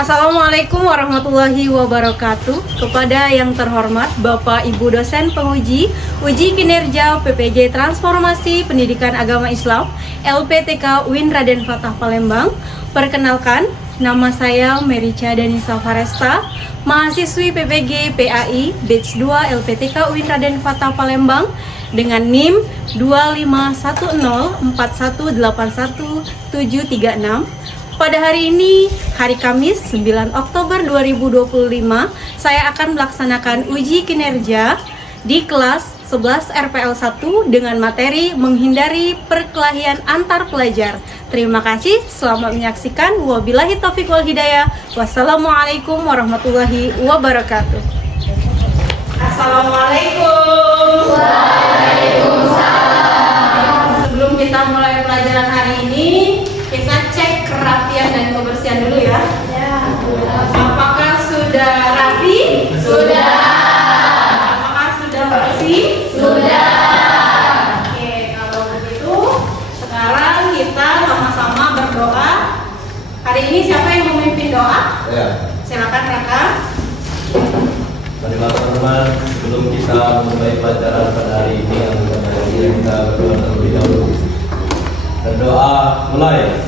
Assalamualaikum warahmatullahi wabarakatuh. Kepada yang terhormat Bapak Ibu dosen penguji uji kinerja PPJ Transformasi Pendidikan Agama Islam LPTK UIN Raden Fatah Palembang. Perkenalkan, nama saya Merica Danisa Faresta, mahasiswi PPG PAI Batch 2 LPTK UIN Raden Fatah Palembang dengan NIM 25104181736. Pada hari ini, hari Kamis 9 Oktober 2025, saya akan melaksanakan uji kinerja di kelas 11 RPL 1 dengan materi menghindari perkelahian antar pelajar. Terima kasih, selamat menyaksikan. Wabillahi taufiq wal hidayah. Wassalamualaikum warahmatullahi wabarakatuh. Assalamualaikum. Waalaikumsalam. Sebelum kita mulai pelajaran hari ini, kita cek kerapian dan kebersihan dulu ya. Apakah sudah rapi? Sudah. Apakah sudah bersih? Sudah. Oke, kalau begitu sekarang kita sama-sama berdoa. Hari ini siapa yang memimpin doa? Ya. Silakan Raka. Marilah teman-teman, sebelum kita memulai pelajaran pada hari ini yang kita berdoa terlebih dahulu. Berdoa mulai.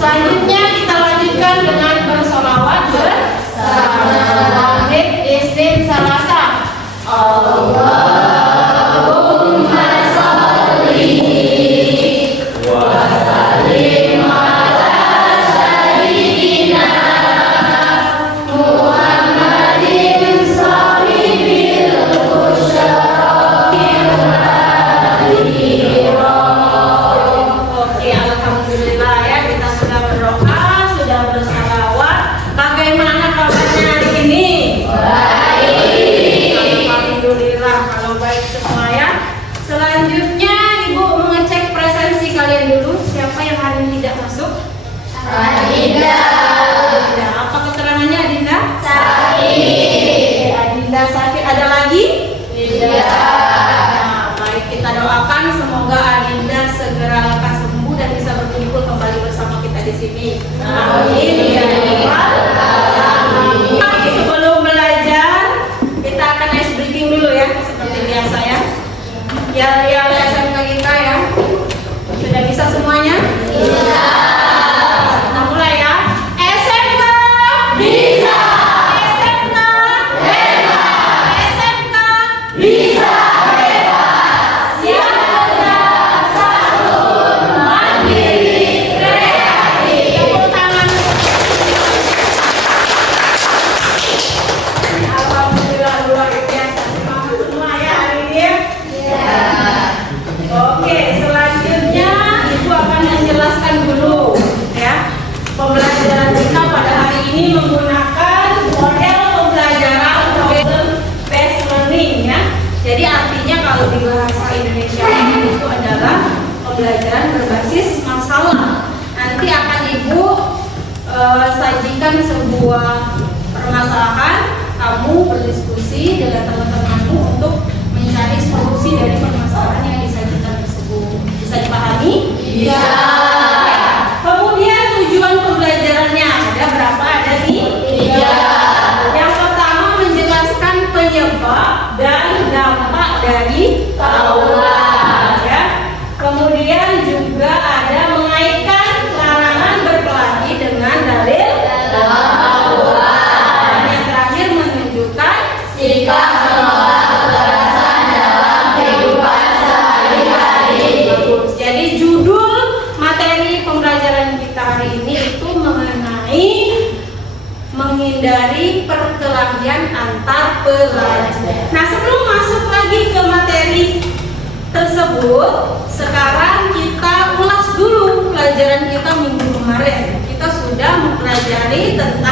Selanjutnya kita lanjutkan dengan bersolawat bersama. Maghrib, Isnin, Salasa. Allahumma sholli wa sallim ala sayyidina Muhammadin sahibil busyara'il hadira. Oke, alhamdulillah ya, kita sudah berdoa, sudah bersalawat. Bagaimana kabarnya hari ini? Baik. Alhamdulillah, kalau baik semua ya. Selanjutnya Ibu mengecek presensi kalian dulu. Siapa yang hari ini tidak masuk? Adinda. Apa keterangannya Adinda? Sakit. Adinda sakit. Ada lagi? Tidak. Nah, baik, kita doakan semoga Adinda segera lekas sembuh dan bisa berkumpul kembali bersama kita di sini. Amin ya rabbal alamin. Sebelum belajar, kita akan ice breaking dulu ya, seperti biasa ya. Ya SMK kita ya. Sudah bisa semuanya? Bisa. Kita mulai ya. SMK bisa. SMK hebat. SMK bisa. Oke, selanjutnya Ibu akan menjelaskan dulu ya. Pembelajaran kita pada hari ini menggunakan model pembelajaran problem based learning ya. Jadi artinya kalau di bahasa Indonesia itu adalah pembelajaran berbasis masalah. Nanti akan Ibu sajikan sebuah permasalahan, kamu berdiskusi dengan teman-temanmu untuk mencari solusi dari permasalahan yang disajikan tersebut. Bisa dipahami? Bisa. Kemudian tujuan pembelajarannya ada berapa? Ada 3. Yang pertama menjelaskan penyebab dan dampak dari taulan ya. Kemudian juga ada mengaitkan larangan berkelahi dengan dalil dalam taulan. Dan yang terakhir menunjukkan sikap menolak kekerasan dalam kehidupan sehari-hari. Bagus. Jadi judul materi pembelajaran kita hari ini itu mengenai menghindari perkelahian antar pelajar. Nah, sebelum masuk lagi ke materi tersebut, sekarang kita ulas dulu pelajaran kita minggu kemarin. Kita sudah mempelajari tentang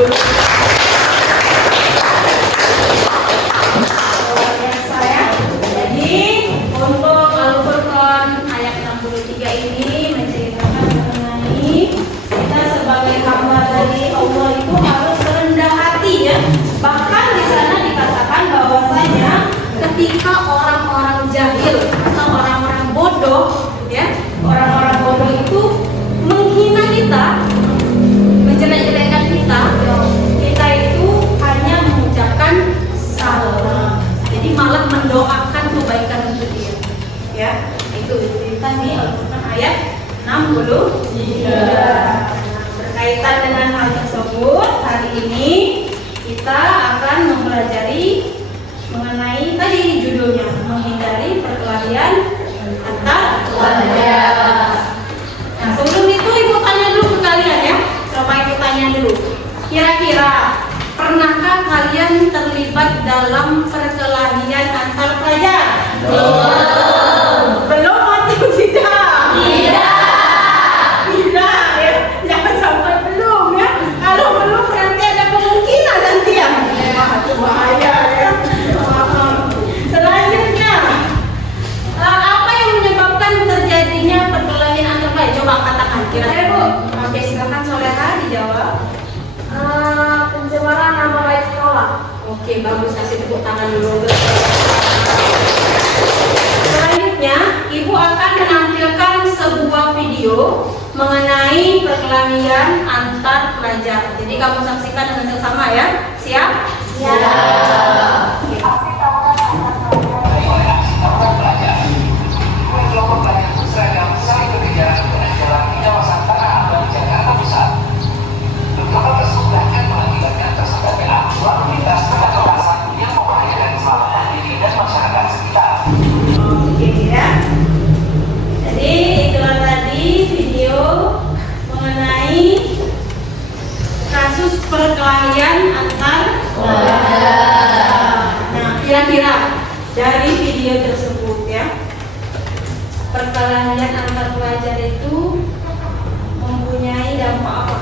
dulu. Luar biasa ya. Jadi untuk Al-Furqan ayat 63 ini menceritakan mengenai kita sebagai hamba dari Allah itu harus rendah hati ya. Bahkan di sana dikatakan bahwasanya ketika orang-orang jahil atau orang-orang bodoh ya, orang-orang bodoh itu menghina kita, menjelek-jelekan kita, kita itu hanya mengucapkan salam. Jadi malah mendoakan kebaikan untuk dia. Ya, itu cerita di Al-Furqan ayat 63. Berkaitan dengan hal tersebut, hari ini kita akan mempelajari mengenai tadi judulnya, menghindari perkelahian antar keluarga. Nah, sebelum itu ibu tanya dulu ke kalian ya. Coba ibu tanya dulu. Kira-kira pernahkah kalian terlibat dalam perkelahian antar pelajar? Belum atau tidak? Tidak ya. Jangan sampai belum ya. Kalau belum berarti ada kemungkinan nanti ya. Itu bahaya ya. Selanjutnya, apa yang menyebabkan terjadinya perkelahian antar pelajar? Coba katakan kira-kira Bu. Oke, silakan Soleha dijawab. Pencemaran nama baik sekolah. Oke, bagus, kasih tepuk tangan dulu. Selanjutnya, Ibu akan menampilkan sebuah video mengenai perkelahian antar pelajar. Jadi kamu saksikan dengan seksama ya. Siap? Ya. Oke ya. Jadi itulah tadi video mengenai kasus perkelahian antar keluarga. Nah, kira-kira dari video tersebut ya, perkelahian antar pelajar itu mempunyai dampak apa?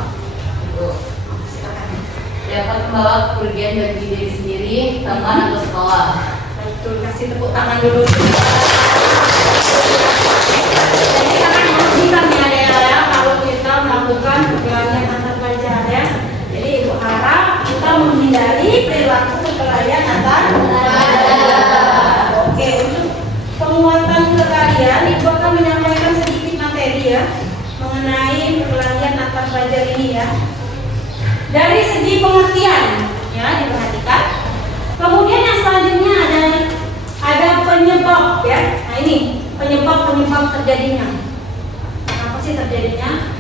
Dapat membawa kerugian bagi diri sendiri, teman atau sekolah. Betul, kasih tepuk tangan dulu. Jadi sangat merugikan ya kalau kita melakukan perkelahian antar pelajar ya. Jadi Ibu harap kita menghindari perilaku perkelahian antar pelajar. Oke, untuk penguatan perkelahian Ibu akan menyampaikan sedikit materi ya mengenai perkelahian antar pelajar ini ya. Dari segi pengertian ya, diperhatikan. Kemudian yang selanjutnya ada penyebab ya. Nah ini penyebab terjadinya. Kenapa sih terjadinya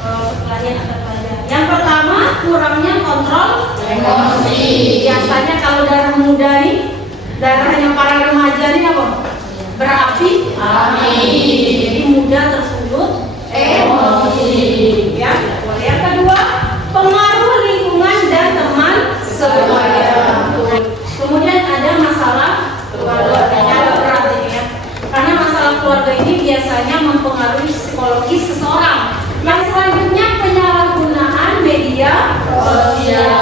perkelahian antar pelajar? Yang pertama, kurangnya kontrol emosi. Biasanya kalau darah muda nih, darahnya para remaja nih apa? Berapi. Jadi mudah tersulut emosi. Ya. Yang kedua, pengaruh lingkungan dan teman sebaya. Kemudian ada masalah keluarga, agak berat ini ya. Karena masalah keluarga ini biasanya mempengaruhi psikologis seseorang. Yang selanjutnya penyalahgunaan media sosial.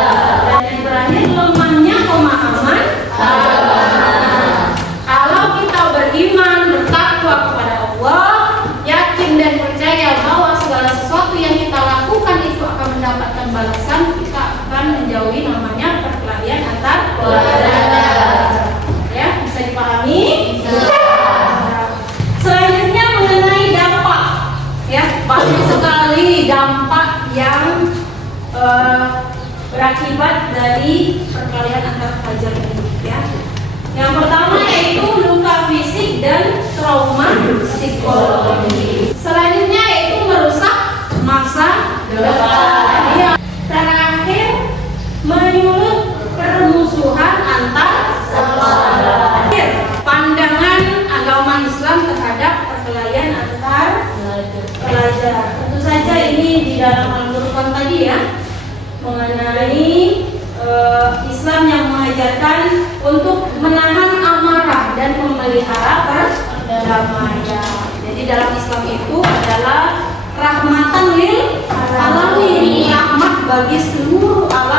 Dan yang terakhir lemahnya pemahaman agama. Kalau kita beriman, bertakwa kepada Allah, yakin dan percaya bahwa segala sesuatu yang kita lakukan itu akan mendapatkan balasan, kita akan menjauhi namanya perkelahian antar keluarga. Ya, bisa dipahami? Selanjutnya mengenai dampak, ya banyak sekali dampak yang berakibat dari perkelahian antar pelajar ini. Ya. Yang pertama yaitu luka fisik dan trauma psikologi. Selanjutnya yaitu merusak masa depan. Ya. Terakhir menyulut permusuhan antar sekolah. Pandangan agama Islam terhadap perkelahian antar pelajar. Tentu saja ini di dalam Al-Furqan tadi ya, mengenai Islam yang mengajarkan untuk menahan amarah dan memelihara perdamaian. Jadi dalam Islam itu adalah rahmatan lil alamin, rahmat bagi seluruh alam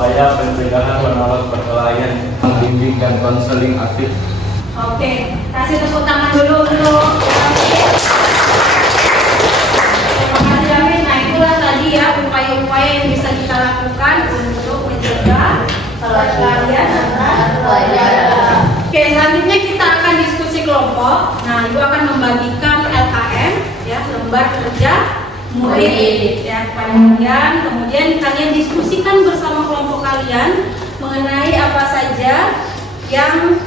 upaya pencegahan menolak perkelahian, membimbing dan konseling aktif. Oke, kasih tepuk tangan dulu untuk terima kasih David. Nah itulah tadi ya upaya-upaya yang bisa kita lakukan untuk mencegah perkelahian antar pelajar. Oke, selanjutnya kita akan diskusi kelompok. Nah, Ibu akan membagikan LKM ya, lembar kerja murid ya kepada kalian. Kemudian kalian diskusikan bersama kelompok kalian mengenai apa saja yang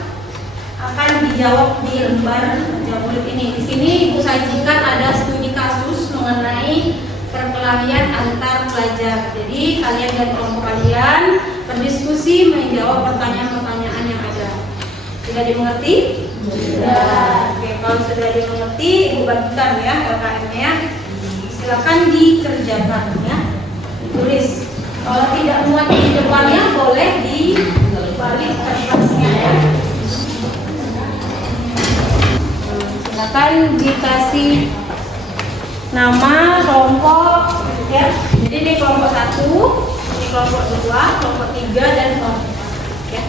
akan dijawab di lembar kerja murid ini. Di sini Ibu sajikan ada studi kasus mengenai perkelahian antar pelajar. Jadi kalian dan kelompok kalian berdiskusi menjawab pertanyaan-pertanyaan yang ada. Sudah dimengerti? Sudah. Oke, kalau sudah dimengerti, Ibu bagikan ya LKM-nya. Silakan dikerjakan ya. Tulis. Kalau tidak muat di depannya boleh dibalik kertasnya ya. Silakan dikasih nama kelompok ya. Jadi ini kelompok 1, ini kelompok 2, kelompok 3 dan kelompok 4 ya.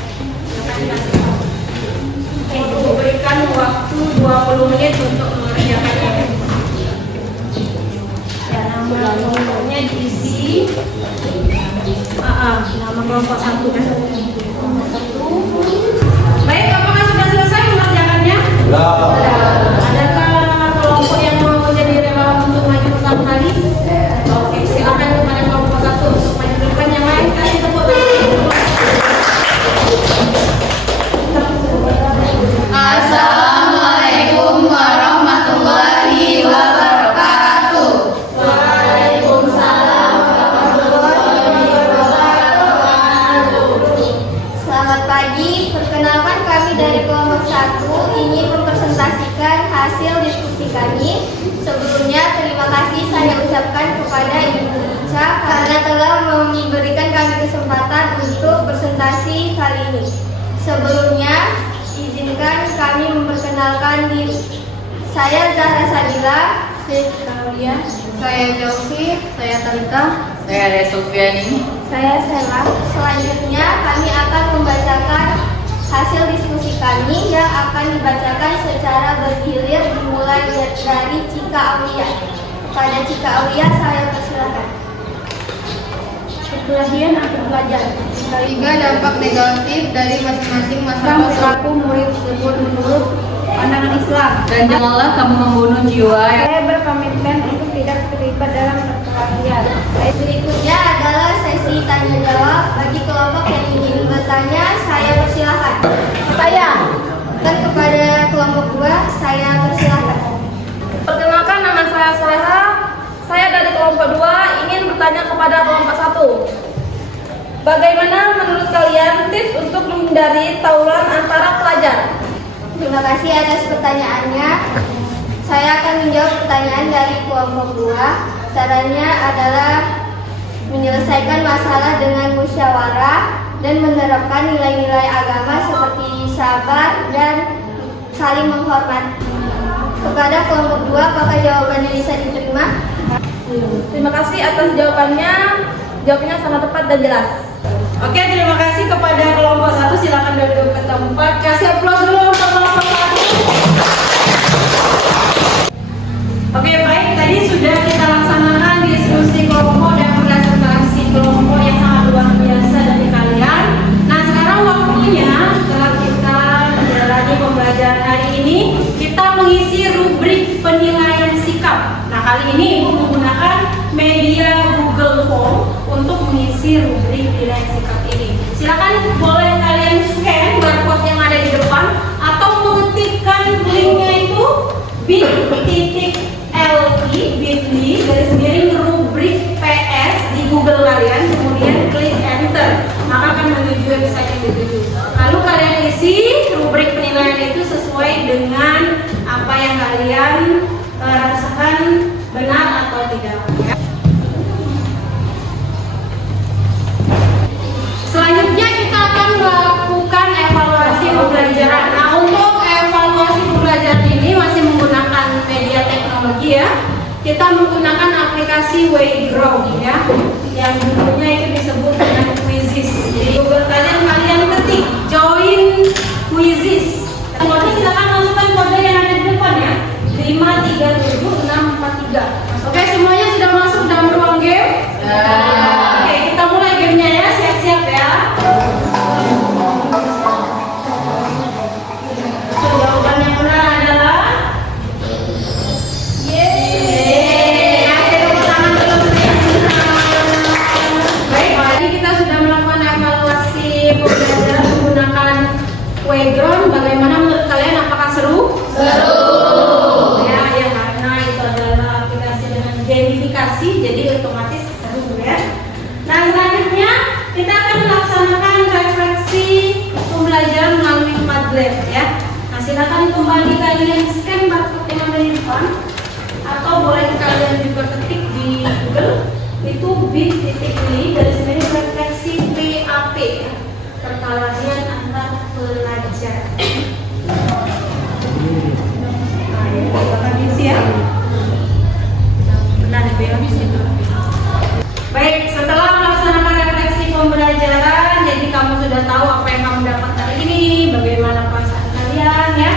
Silakan dikasih. Ibu berikan waktu 20 menit untuk mengerjakannya. Ya, nama kelompoknya diisi. Nama kelompok 1 kan. Kelompok 1. Baik, apakah sudah selesai mengerjakannya? Adakah kelompok yang mau jadi relawan untuk maju pertama kali? Oke, silakan kepada kelompok 1 untuk maju depan. Yang lain kasih tepuk tangan. Assalamualaikum warahmatullahi wabarakatuh. Waalaikumsalam warahmatullahi wabarakatuh. Selamat pagi, perkenalkan kami dari kelompok 1 ingin mempresentasikan hasil diskusi kami. Sebelumnya terima kasih saya ucapkan kepada Ibu Ica karena telah memberikan kami kesempatan untuk presentasi kali ini. Sebelumnya, izinkan kami memperkenalkan diri. Saya Zahra Sabila, Saya Jausi, saya Talita, saya Rea Sofiani. saya Sela. Selanjutnya kami akan membacakan hasil diskusi kami yang akan dibacakan secara bergilir dimulai dari Cika Aulia. Kepada Cika Aulia saya persilakan. Perkelahian antar pelajar. 3 dampak negatif dari masing-masing Tentang masalah. perilaku murid tersebut menurut pandangan Islam. Dan janganlah kamu membunuh jiwa. Saya berkomitmen untuk tidak terlibat dalam perkelahian. Berikutnya adalah sesi tanya jawab bagi kelompok yang ingin bertanya. Saya persilahkan. Saya. Dan kepada kelompok 2 saya persilahkan. Perkenalkan, nama saya Soleha. Saya dari kelompok 2 ingin bertanya kepada kelompok 1. Bagaimana menurut kalian tips untuk menghindari tawuran antara pelajar? Terima kasih atas pertanyaannya. Saya akan menjawab pertanyaan dari kelompok 2. Caranya adalah menyelesaikan masalah dengan musyawarah dan menerapkan nilai-nilai agama seperti sabar dan saling menghormati. Kepada kelompok 2, apakah jawabannya bisa diterima? Terima kasih atas jawabannya. Jawabnya sangat tepat dan jelas. Oke, terima kasih kepada kelompok 1. Silakan duduk ke tempat. Kasih aplaus dulu untuk kelompok 1. Oke, baik. Tadi sudah kita laksanakan diskusi kelompok dan presentasi kelompok yang sangat luar biasa dari kalian. Nah, sekarang waktunya setelah kita menjalani pembelajaran hari ini, kita mengisi rubrik penilaian sikap. Nah, kali ini Ibu menggunakan media Google Form untuk mengisi rubrik penilaian sikap ini. Silakan boleh kalian scan barcode yang ada di depan atau mengetikkan linknya itu bit.ly rubrik PS di Google kalian, kemudian klik enter, maka akan menuju website yang dituju. Lalu kalian isi rubrik penilaian itu sesuai dengan apa yang kalian rasakan benar atau tidak. Selanjutnya kita akan melakukan evaluasi pembelajaran. Nah, untuk evaluasi pembelajaran ini masih menggunakan media teknologi ya. Kita menggunakan aplikasi Wayground ya, yang dulunya itu disebut dengan Quizzes. otomatis seru ya. Nah selanjutnya kita akan melaksanakan refleksi pembelajaran melalui Padlet ya. Nah silakan kembali kalian scan barcode yang ada di depan, atau boleh kalian juga ketik di Google itu bit.ly refleksi PAP ya, perkelahian antar pelajar. Nah ya, silakan diisi ya. Benar ya. Baik, setelah melaksanakan refleksi pembelajaran, jadi kamu sudah tahu apa yang kamu dapat hari ini, bagaimana perasaan kalian ya,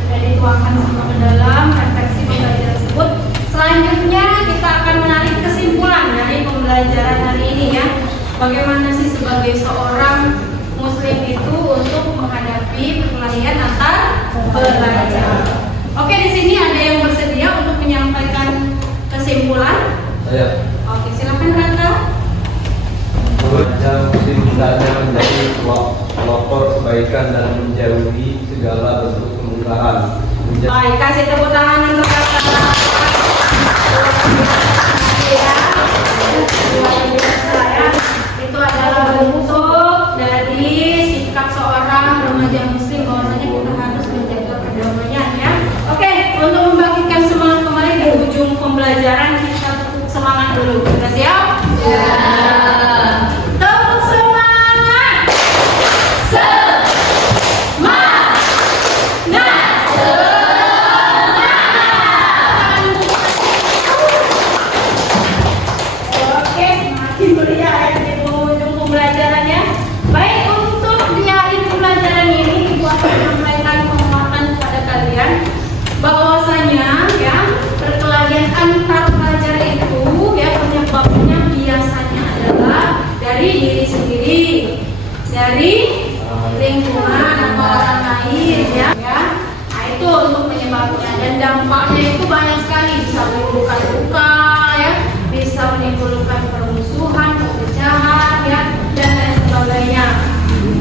sudah dituangkan semua ke dalam refleksi pembelajaran tersebut. Selanjutnya kita akan menarik kesimpulan dari pembelajaran hari ini ya. Bagaimana sih sebagai seorang muslim itu untuk menghadapi perkelahian antar pelajar. Oke, di sini ada yang bersedia untuk menyampaikan kesimpulan? Saya. Oke, silakan Raka. Wajah muslim hendaknya menjadi pelopor kebaikan dan menjauhi segala bentuk kemungkaran. Baik, kasih tepuk tangan untuk Raka. Ya, luar biasa ya. Itu adalah bentuk dari sikap seorang remaja muslim bahwasanya kita harus menjaga perdamaian ya. Oke, untuk membangkitkan semangat kembali di ujung pembelajaran kita tepuk semangat dulu. Sudah siap? Ya. Tepuk semangat. Semangat. Oke, makin meriah ya di ujung pembelajarannya. Baik, untuk di akhir pembelajaran ini Ibu akan menyampaikan penguatan kepada kalian bahwasanya ya perkelahian antar pelajar itu ya penyebabnya biasanya adalah dari diri sendiri, dari lingkungan atau orang lain ya. Nah itu untuk penyebabnya, dan dampaknya itu banyak sekali, bisa menimbulkan luka ya, bisa menimbulkan permusuhan, perpecahan ya, dan lain sebagainya.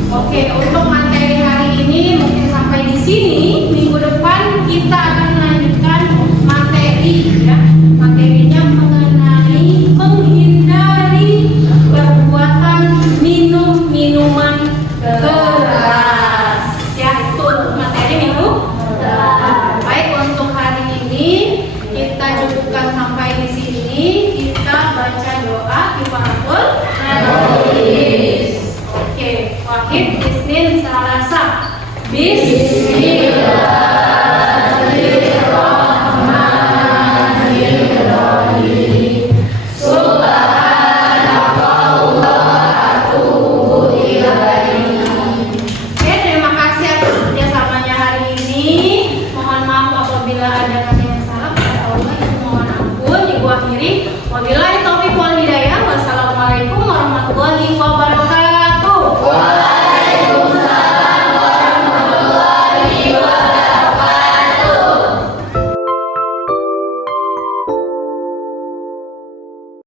Oke, untuk materi hari ini mungkin sampai di sini. Minggu depan kita akan melanjutkan materi ya. Materinya mengenai menghindari perbuatan minum minuman keras. Ya, itu materi minggu. Baik, untuk hari ini kita cukupkan sampai di sini. Kita baca doa kifaratul majlis. Oke, wahid isnin salasa. Bismillah.